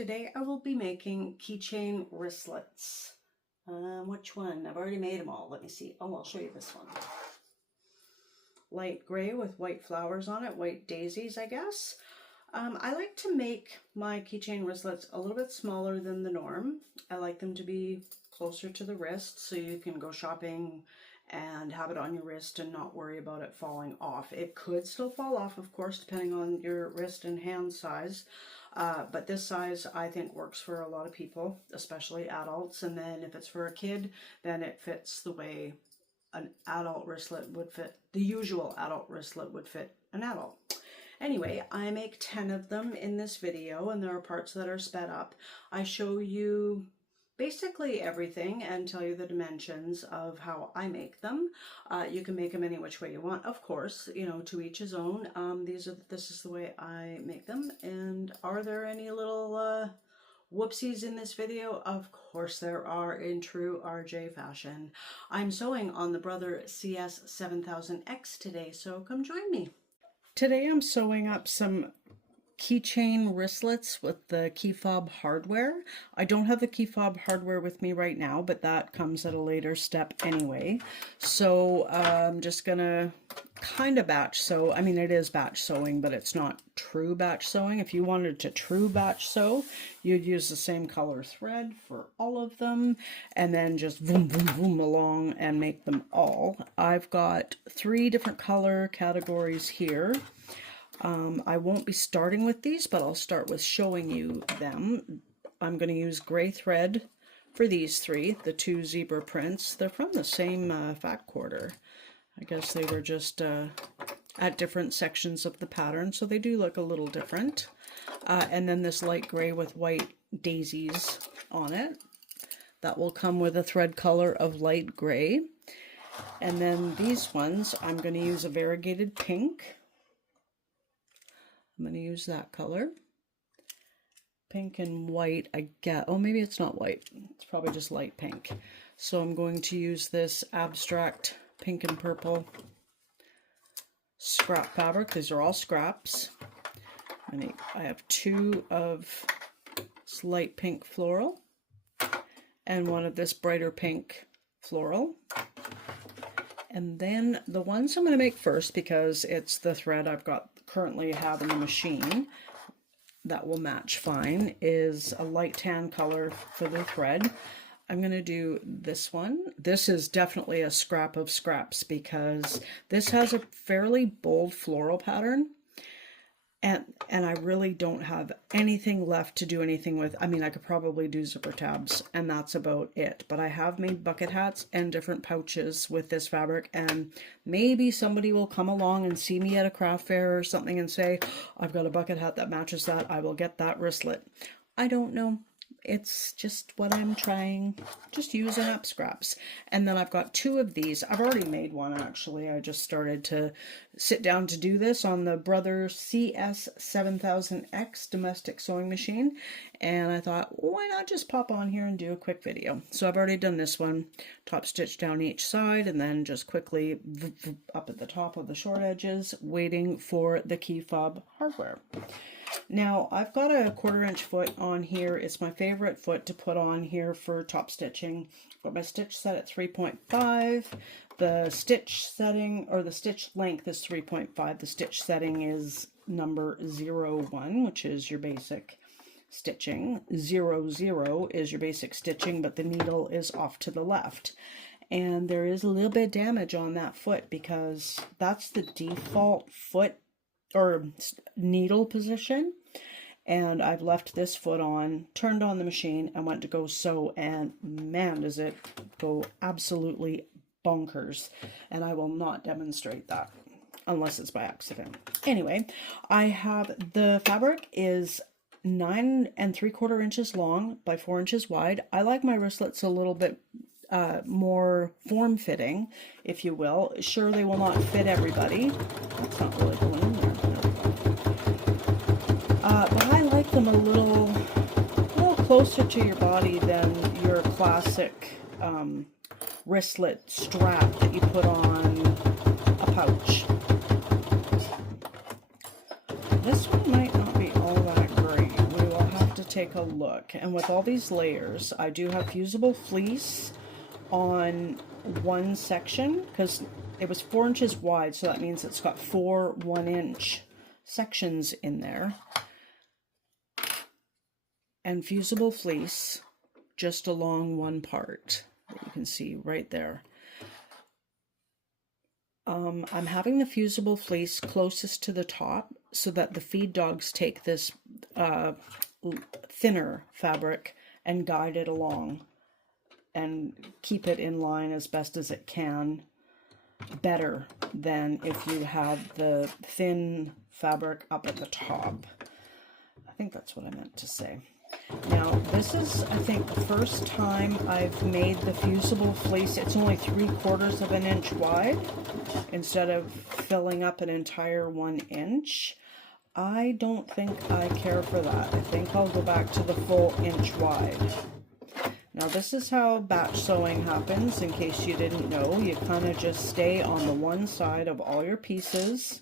Today I will be making keychain wristlets. Which one? I've already made them all. Let me see. Oh, I'll show you this one. Light gray with white flowers on it, white daisies, I guess. I like to make my keychain wristlets a little bit smaller than the norm. I like them to be closer to the wrist so you can go shopping and have it on your wrist and not worry about it falling off. It could still fall off, of course, depending on your wrist and hand size. But this size I think works for a lot of people, especially adults. And then if it's for a kid, then it fits the way an adult wristlet would fit, the usual adult wristlet would fit an adult. Anyway, I make 10 of them in this video, and there are parts that are sped up. I show you basically everything and tell you the dimensions of how I make them. You can make them any which way you want, of course, you know, to each his own. This is the way I make them. And are there any little whoopsies in this video? Of course there are, in true RJ fashion. I'm sewing on the Brother CS7000X today, so come join me. Today I'm sewing up some keychain wristlets with the Keyfob hardware. I don't have the Keyfob hardware with me right now, but that comes at a later step anyway. So I'm just gonna kind of batch sew. I mean, it is batch sewing, but it's not true batch sewing. If you wanted to true batch sew, you'd use the same color thread for all of them and then just boom, boom, boom along and make them all. I've got 3 different color categories here. I won't be starting with these, but I'll start with showing you them. I'm going to use gray thread for these 3, the 2 zebra prints. They're from the same fat quarter. I guess they were just at different sections of the pattern, so they do look a little different. And then this light gray with white daisies on it. That will come with a thread color of light gray. And then these ones, I'm going to use a variegated pink. I'm going to use that color. Pink and white, I get. Oh, maybe it's not white. It's probably just light pink. So I'm going to use this abstract pink and purple scrap fabric. These are all scraps. I have 2 of this light pink floral and 1 of this brighter pink floral. And then the ones I'm going to make first, because it's the thread I've got currently have in the machine that will match fine, is a light tan color for the thread. I'm going to do this one. This is definitely a scrap of scraps because this has a fairly bold floral pattern. And I really don't have anything left to do anything with. I mean, I could probably do zipper tabs and that's about it. But I have made bucket hats and different pouches with this fabric, and maybe somebody will come along and see me at a craft fair or something and say, I've got a bucket hat that matches that. I will get that wristlet. I don't know. It's just what I'm trying, just using up scraps. And then I've got 2 of these. I've already made one, actually. I just started to sit down to do this on the Brother CS7000X domestic sewing machine. And I thought, why not just pop on here and do a quick video? So I've already done this one, top stitch down each side, and then just quickly up at the top of the short edges, waiting for the Keyfob hardware. Now, I've got a 1/4 inch foot on here. It's my favorite foot to put on here for top stitching. I've got my stitch set at 3.5. The stitch setting, or the stitch length, is 3.5. The stitch setting is number 01, which is your basic stitching. 00 is your basic stitching, but the needle is off to the left. And there is a little bit of damage on that foot because that's the default foot or needle position, and I've left this foot on, turned on the machine, and went to go sew, and man, does it go absolutely bonkers. And I will not demonstrate that unless it's by accident. Anyway, I have, the fabric is 9 3/4 inches long by 4 inches wide. I like my wristlets a little bit more form-fitting, if you will. Sure, they will not fit everybody. That's not really going in there. But I like them a little closer to your body than your classic wristlet strap that you put on a pouch. This one might not be all that great. We will have to take a look. And with all these layers, I do have fusible fleece on one section because it was 4 inches wide, so that means it's got 4 1-inch sections in there. And fusible fleece just along one part that you can see right there. I'm having the fusible fleece closest to the top so that the feed dogs take this thinner fabric and guide it along and keep it in line as best as it can, better than if you had the thin fabric up at the top. I think that's what I meant to say. Now, this is, I think, the first time I've made the fusible fleece. It's only 3/4 of an inch wide instead of filling up an entire 1 inch. I don't think I care for that. I think I'll go back to the full inch wide. Now, this is how batch sewing happens, in case you didn't know. You kind of just stay on the one side of all your pieces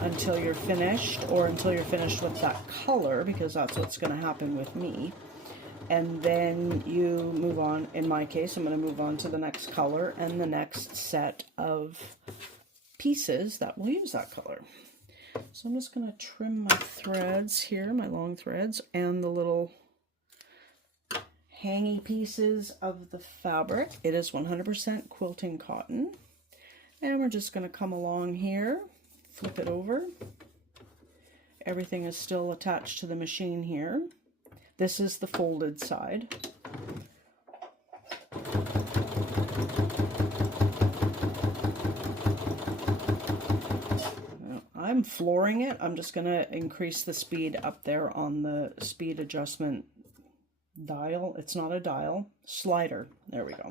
until you're finished, or until you're finished with that color, because that's what's going to happen with me. And then you move on. In my case, I'm going to move on to the next color and the next set of pieces that will use that color. So I'm just going to trim my threads here, my long threads, and the little hangy pieces of the fabric. It is 100% quilting cotton. And we're just going to come along here, flip it over. Everything is still attached to the machine here. This is the folded side. I'm flooring it. I'm just going to increase the speed up there on the speed adjustment dial. It's not a dial, slider. There we go.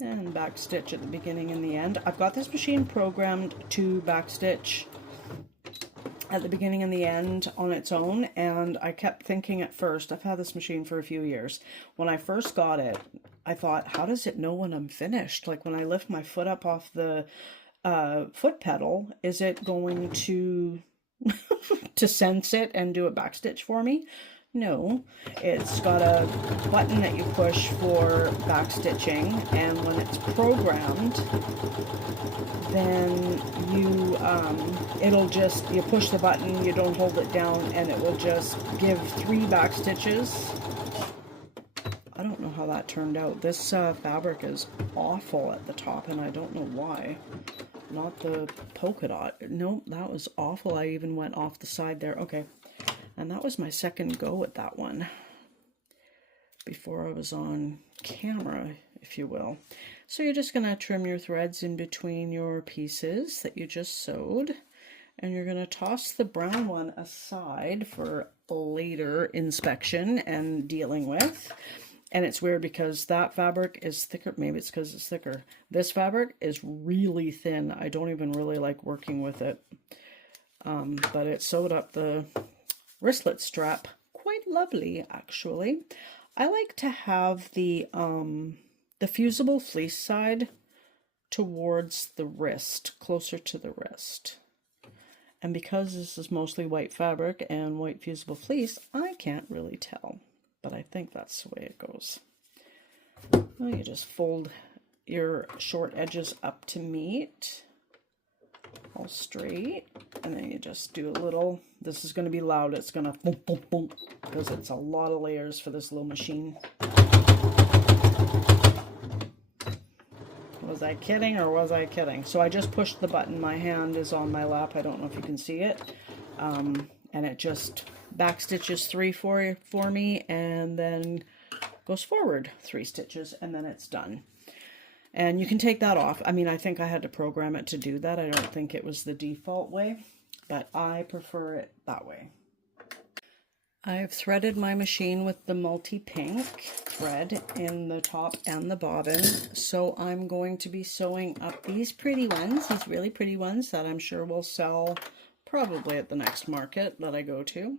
And backstitch at the beginning and the end. I've got this machine programmed to backstitch at the beginning and the end on its own, and I kept thinking at first, I've had this machine for a few years, when I first got it, I thought, how does it know when I'm finished? Like when I lift my foot up off the foot pedal, is it going to to sense it and do a backstitch for me? No, it's got a button that you push for backstitching, and when it's programmed, then you it'll just, you push the button, you don't hold it down, and it will just give 3 backstitches. I don't know how that turned out. This fabric is awful at the top, and I don't know why. Not the polka dot. Nope, that was awful. I even went off the side there. Okay. And that was my second go at that one before I was on camera, if you will. So you're just going to trim your threads in between your pieces that you just sewed, and you're going to toss the brown one aside for later inspection and dealing with. And it's weird because that fabric is thicker. Maybe it's because it's thicker. This fabric is really thin. I don't even really like working with it. But it sewed up the wristlet strap quite lovely, actually. I like to have the fusible fleece side towards the wrist, closer to the wrist. And because this is mostly white fabric and white fusible fleece, I can't really tell, but I think that's the way it goes. Well, you just fold your short edges up to meet, all straight, and then you just do a little, this is going to be loud, it's going to boom, boom, boom, because it's a lot of layers for this little machine. Was I kidding or was I kidding? So I just pushed the button, my hand is on my lap, I don't know if you can see it, and it just backstitches 3 for me, and then goes forward 3 stitches, and then it's done. And you can take that off. I mean, I think I had to program it to do that. I don't think it was the default way, but I prefer it that way. I've threaded my machine with the multi-pink thread in the top and the bobbin, so I'm going to be sewing up these pretty ones, these really pretty ones that I'm sure will sell probably at the next market that I go to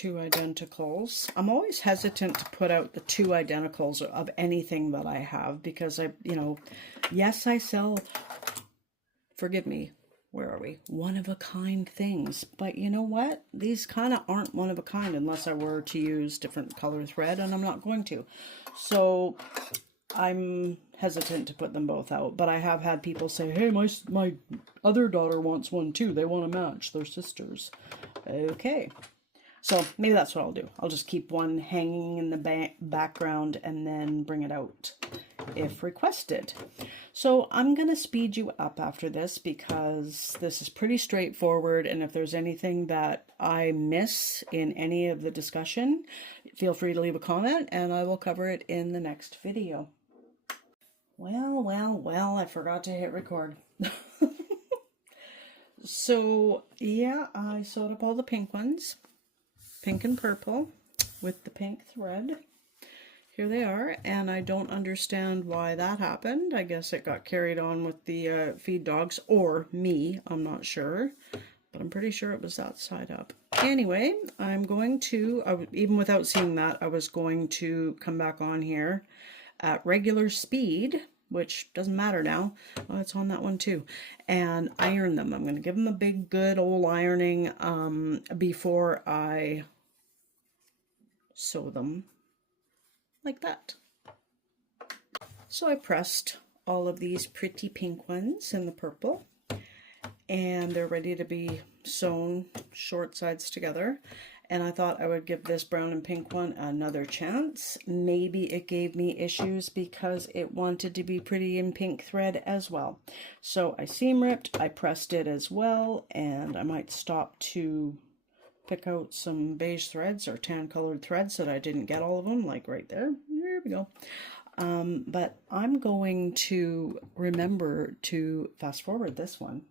two identicals. I'm always hesitant to put out the two identicals of anything that I have because yes, I sell, forgive me, where are we? One-of-a-kind things. But you know what? These kind of aren't one-of-a-kind unless I were to use different color thread, and I'm not going to. So I'm hesitant to put them both out. But I have had people say, hey, my other daughter wants one too. They want to match. They're sisters. Okay. So maybe that's what I'll do. I'll just keep one hanging in the background and then bring it out if requested. So I'm going to speed you up after this because this is pretty straightforward, and if there's anything that I miss in any of the discussion, feel free to leave a comment and I will cover it in the next video. Well, I forgot to hit record. So yeah, I sewed up all the pink ones, pink and purple with the pink thread. Here they are, and I don't understand why that happened. I guess it got carried on with the feed dogs, or me, I'm not sure, but I'm pretty sure it was that side up. Anyway, I'm going to, even without seeing that, I was going to come back on here at regular speed, which doesn't matter now. Oh, it's on that one too. And iron them. I'm going to give them a big, good old ironing before I sew them like that. So I pressed all of these pretty pink ones in the purple, and they're ready to be sewn short sides together. And I thought I would give this brown and pink one another chance. Maybe it gave me issues because it wanted to be pretty in pink thread as well. So I seam ripped, I pressed it as well, and I might stop to pick out some beige threads or tan colored threads that I didn't get all of them, like right there. There we go. But I'm going to remember to fast forward this one.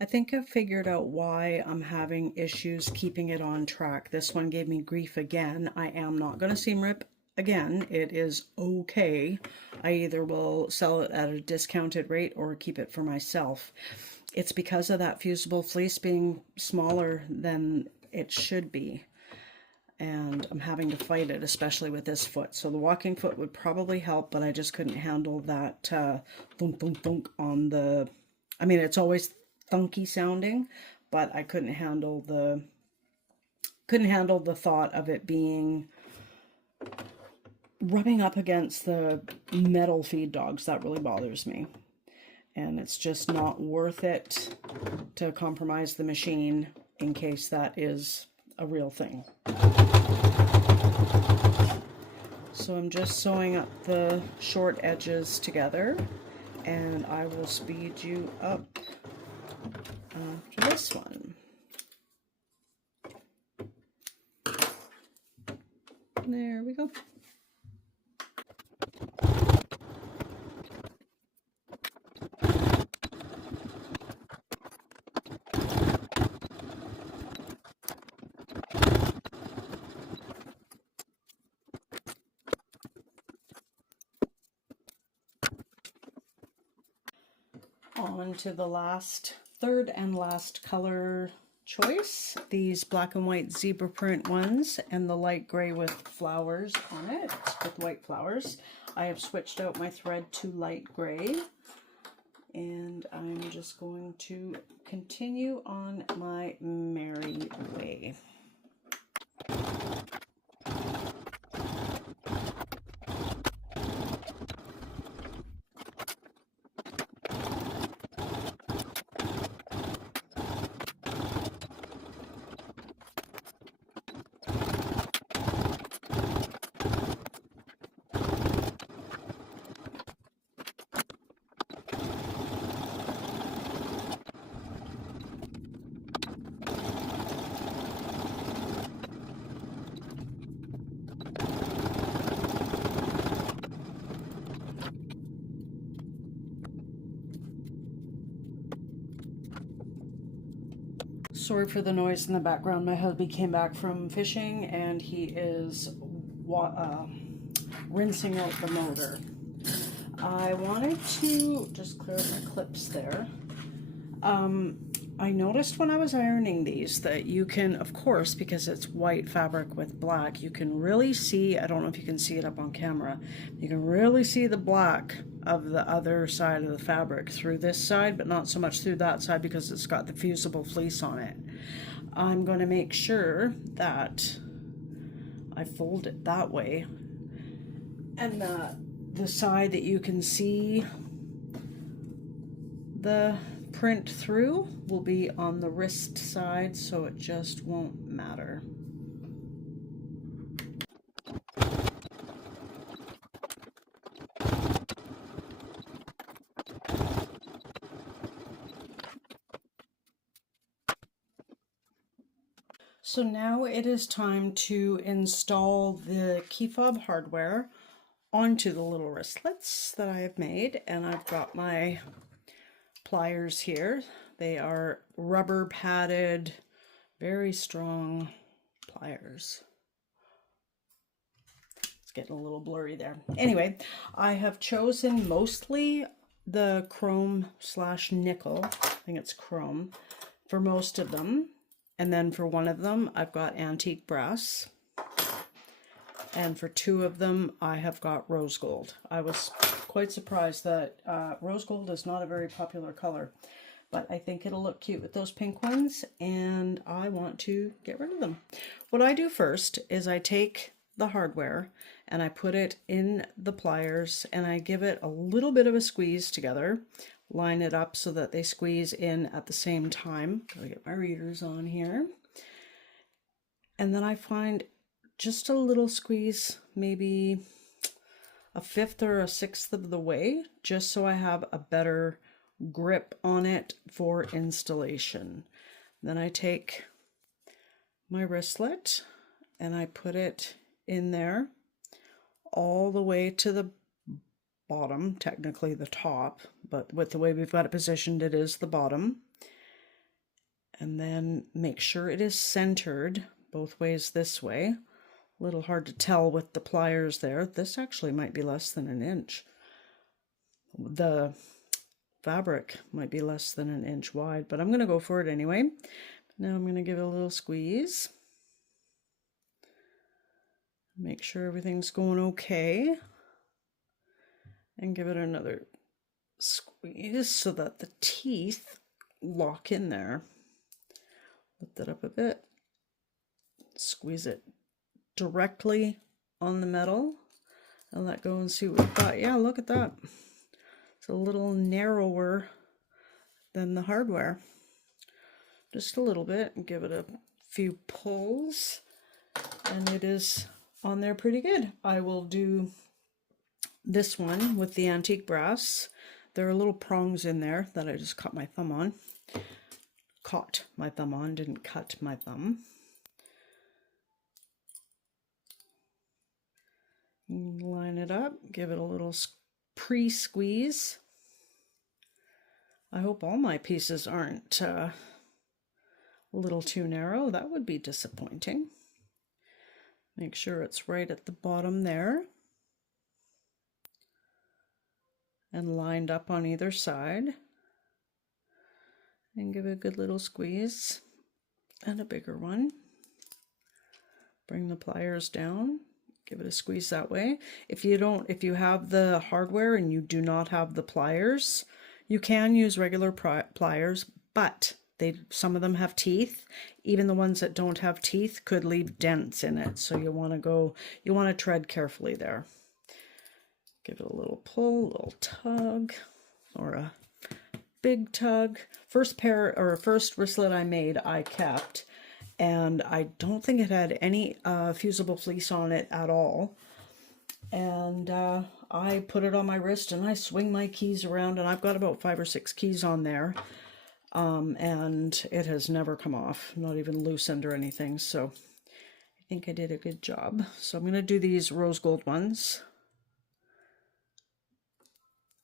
I think I've figured out why I'm having issues keeping it on track. This one gave me grief again. I am not going to seam rip again. It is okay. I either will sell it at a discounted rate or keep it for myself. It's because of that fusible fleece being smaller than it should be. And I'm having to fight it, especially with this foot. So the walking foot would probably help, but I just couldn't handle that thunk, thunk, thunk on the... I mean, it's always thunky sounding, but I couldn't handle the thought of it being rubbing up against the metal feed dogs. That really bothers me, and it's just not worth it to compromise the machine in case that is a real thing. So I'm just sewing up the short edges together, and I will speed you up after this one. There we go. On to the third and last color choice. These black and white zebra print ones and the light gray with flowers on it, with white flowers. I have switched out my thread to light gray, and I'm just going to continue on my merry way. Sorry for the noise in the background. My hubby came back from fishing and he is rinsing out the motor. I wanted to just clear up my clips there. I noticed when I was ironing these that you can, of course, because it's white fabric with black, you can really see, I don't know if you can see it up on camera, you can really see the black of the other side of the fabric through this side, but not so much through that side because it's got the fusible fleece on it. I'm going to make sure that I fold it that way, and the side that you can see the print through will be on the wrist side, so it just won't matter. So now it is time to install the Keyfob hardware onto the little wristlets that I have made, and I've got my pliers here. They are rubber padded, very strong pliers. It's getting a little blurry there. Anyway, I have chosen mostly the chrome / nickel, I think it's chrome, for most of them. And then for one of them, I've got antique brass. And for two of them, I have got rose gold. I was quite surprised that rose gold is not a very popular color, but I think it'll look cute with those pink ones, and I want to get rid of them. What I do first is I take the hardware and I put it in the pliers and I give it a little bit of a squeeze together, line it up so that they squeeze in at the same time. Gotta get my readers on here. And then I find just a little squeeze, maybe a 1/5 or a 1/6 of the way, just so I have a better grip on it for installation. Then I take my wristlet and I put it in there all the way to the bottom, technically the top, but with the way we've got it positioned, it is the bottom. And then make sure it is centered both ways this way. A little hard to tell with the pliers there. This actually might be less than an inch. The fabric might be less than an inch wide, but I'm going to go for it anyway. Now I'm going to give it a little squeeze. Make sure everything's going okay. And give it another squeeze so that the teeth lock in there. Lift it up a bit. Squeeze it directly on the metal and let go and see what we've got. Yeah, look at that. It's a little narrower than the hardware. Just a little bit, and give it a few pulls and it is on there pretty good. I will do this one with the antique brass. There are little prongs in there that I just caught my thumb on. Caught my thumb on, didn't cut my thumb. Line it up, give it a little pre-squeeze. I hope all my pieces aren't a little too narrow. That would be disappointing. Make sure it's right at the bottom there. And lined up on either side. And give it a good little squeeze. And a bigger one. Bring the pliers down. Give it a squeeze that way. If you have the hardware and you do not have the pliers, you can use regular pliers, but some of them have teeth. Even the ones that don't have teeth could leave dents in it. So you want to tread carefully there. Give it a little pull, a little tug, or a big tug. First wristlet I made, I kept. And I don't think it had any fusible fleece on it at all. And I put it on my wrist and I swing my keys around, and I've got about 5 or 6 keys on there. And it has never come off, not even loosened or anything. So I think I did a good job. So I'm going to do these rose gold ones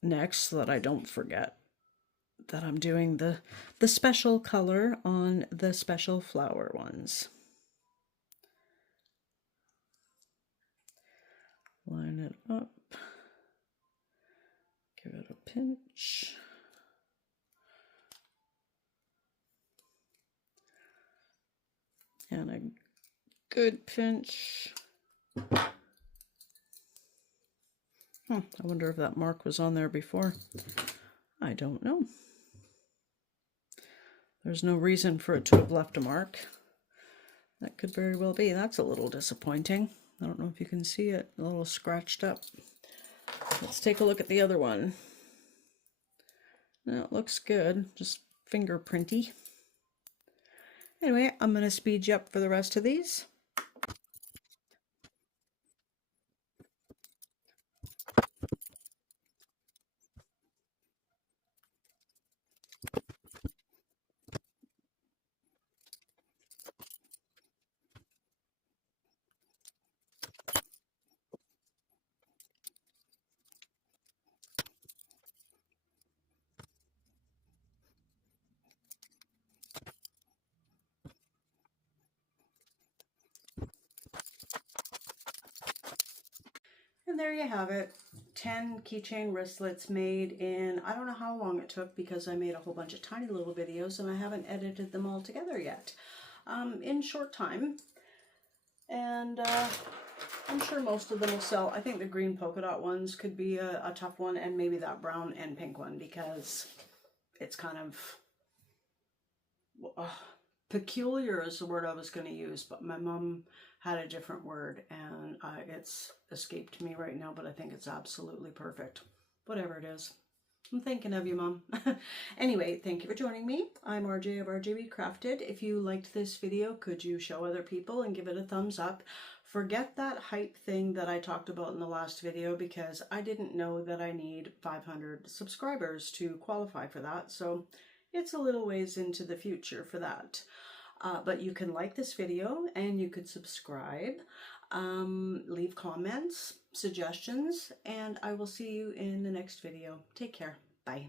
next so that I don't forget. that I'm doing the special color on the special flower ones. Line it up, give it a pinch. And a good pinch. I wonder if that mark was on there before. I don't know. There's no reason for it to have left a mark. That could very well be. That's a little disappointing. I don't know if you can see it, a little scratched up. Let's take a look at the other one. That looks good, just fingerprinty. Anyway, I'm going to speed you up for the rest of these. And there you have it, 10 keychain wristlets made in, I don't know how long it took because I made a whole bunch of tiny little videos and I haven't edited them all together yet, in short time. And I'm sure most of them will sell. I think the green polka dot ones could be a tough one, and maybe that brown and pink one because it's kind of peculiar is the word I was going to use, but my mom had a different word and it's escaped me right now, but I think it's absolutely perfect. Whatever it is. I'm thinking of you, Mom. Anyway, thank you for joining me. I'm RJ of RJB Crafted. If you liked this video, could you show other people and give it a thumbs up? Forget that hype thing that I talked about in the last video because I didn't know that I need 500 subscribers to qualify for that. So it's a little ways into the future for that. But you can like this video and you could subscribe, leave comments, suggestions, and I will see you in the next video. Take care.